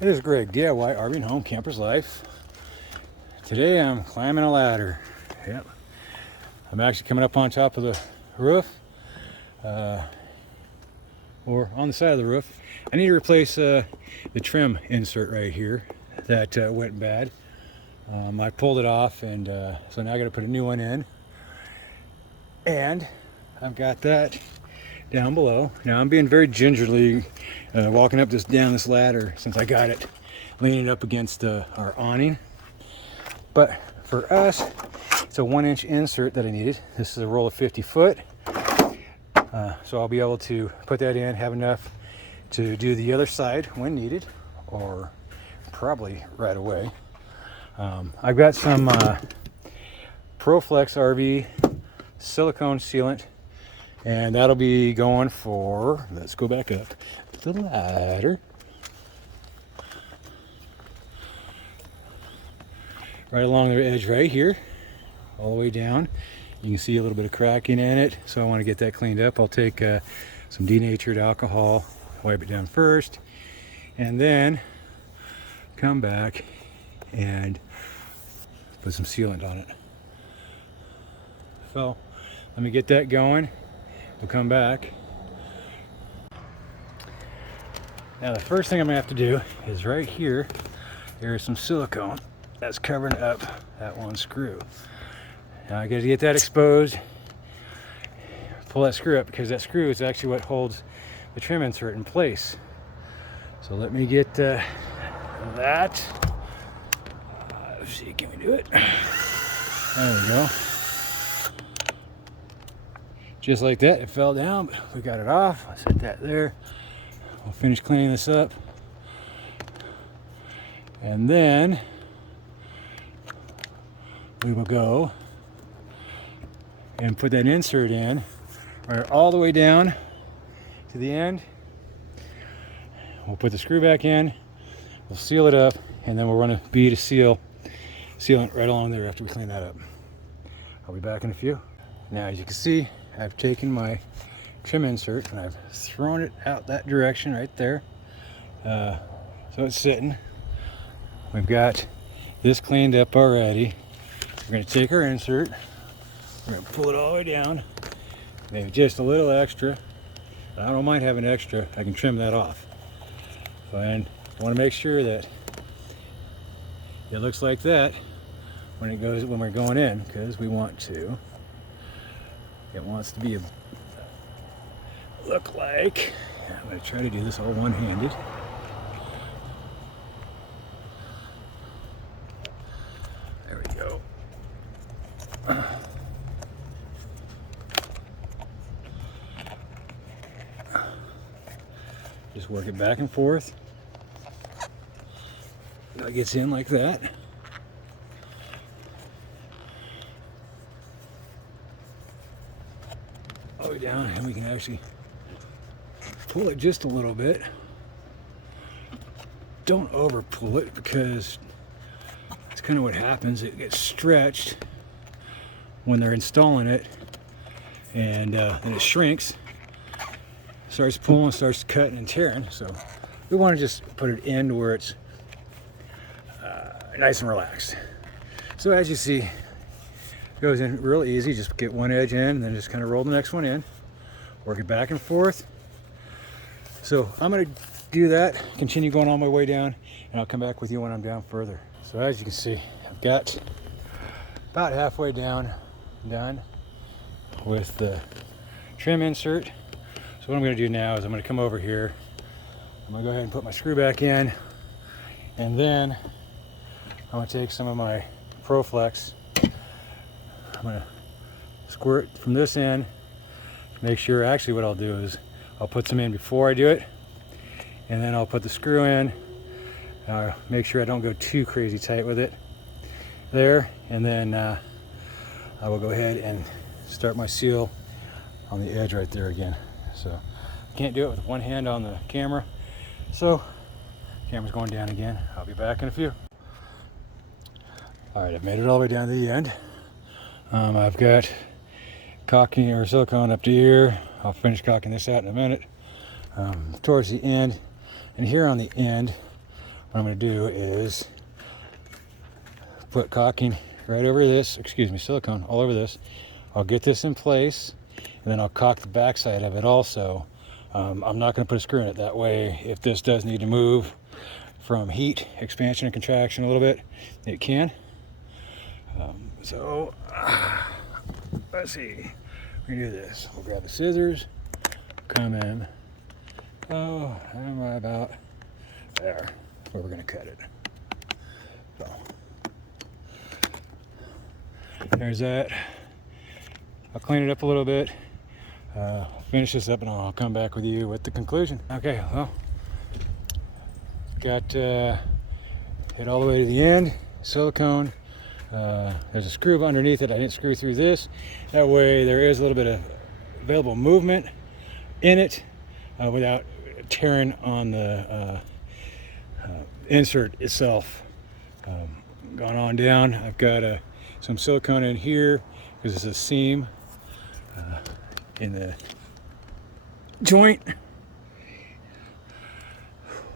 It is Greg, DIY RV and Home Camper's Life. Today I'm climbing a ladder. Yep. I'm actually coming up on top of the roof, or on the side of the roof. I need to replace the trim insert right here that went bad. I pulled it off, and so now I got to put a new one in. And I've got that down below. Now I'm being very gingerly walking down this ladder since I got it leaning up against our awning. But for us, it's a 1-inch insert that I needed. This is a roll of 50 foot. So I'll be able to put that in, have enough to do the other side when needed, or probably right away. I've got some ProFlex RV silicone sealant, and that'll be going for, let's go back up the ladder. Right along the edge right here, all the way down. You can see a little bit of cracking in it, so I want to get that cleaned up. I'll take some denatured alcohol, wipe it down first, and then come back and put some sealant on it. So let me get that going. We'll come back. Now the first thing I'm gonna have to do is right here, there's some silicone that's covering up that one screw. Now I gotta get that exposed, pull that screw up, because that screw is actually what holds the trim insert in place. So let me get that. Let's see, can we do it? There we go. Just like that, it fell down, but we got it off. I'll set that there. We'll finish cleaning this up. And then we will go and put that insert in right all the way down to the end. We'll put the screw back in, we'll seal it up, and then we'll run a bead of sealant right along there after we clean that up. I'll be back in a few. Now, as you can see, I've taken my trim insert and I've thrown it out that direction right there. So it's sitting. We've got this cleaned up already. We're going to take our insert, we're going to pull it all the way down, maybe just a little extra. I don't mind having extra, I can trim that off. And I want to make sure that it looks like that when we're going in, because we want to. It wants to be look like. I'm going to try to do this all one-handed. There we go. Just work it back and forth. That gets in like that. All the way down, and we can actually pull it just a little bit. Don't over pull it, because it's kind of what happens. It gets stretched when they're installing it, and then it shrinks, starts pulling, starts cutting and tearing. So we want to just put it in where it's nice and relaxed. So as you see, it goes in real easy. Just get one edge in and then just kind of roll the next one in, work it back and forth. So I'm going to do that, continue going all my way down, and I'll come back with you when I'm down further. So as you can see, I've got about halfway down done with the trim insert. So what I'm going to do now is I'm going to come over here, I'm going to go ahead and put my screw back in, and then I'm going to take some of my ProFlex. I'm going to squirt from this end, make sure. Actually what I'll do is I'll put some in before I do it, and then I'll put the screw in. Make sure I don't go too crazy tight with it there, and then I will go ahead and start my seal on the edge right there again. So I can't do it with one hand on the camera, so camera's going down again. I'll be back in a few. All right, I've made it all the way down to the end. I've got caulking or silicone up to here. I'll finish caulking this out in a minute. Towards the end, and here on the end what I'm going to do is put caulking right over this, excuse me, silicone all over this. I'll get this in place, and then I'll caulk the back side of it also. I'm not going to put a screw in it. That way, if this does need to move from heat, expansion and contraction a little bit, it can. So let's see, we can do this. We'll grab the scissors, come in. Oh, am I about there? Where we're going to cut it. So there's that. I'll clean it up a little bit, finish this up, and I'll come back with you with the conclusion. Okay, well, got it all the way to the end. Silicone. There's a screw underneath it. I didn't screw through this. That way there is a little bit of available movement in it without tearing on the insert itself. Gone on down. I've got some silicone in here because it's a seam in the joint.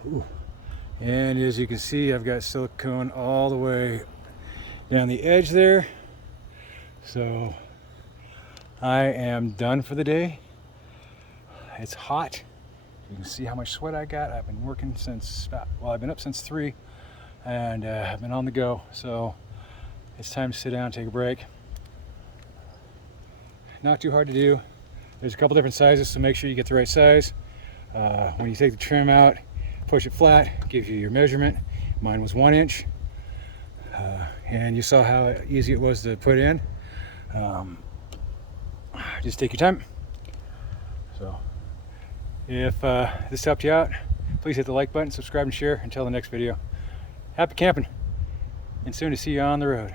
Ooh. And as you can see, I've got silicone all the way down the edge there. So I am done for the day. It's hot. You can see how much sweat I got. I've been working since I've been up since 3, and I've been on the go. So it's time to sit down and take a break. Not too hard to do. There's a couple different sizes, so make sure you get the right size. When you take the trim out, push it flat, gives you your measurement. Mine was 1 inch. And you saw how easy it was to put in. Just take your time. So if this helped you out, please hit the like button, subscribe and share. Until the next video, happy camping, and soon to see you on the road.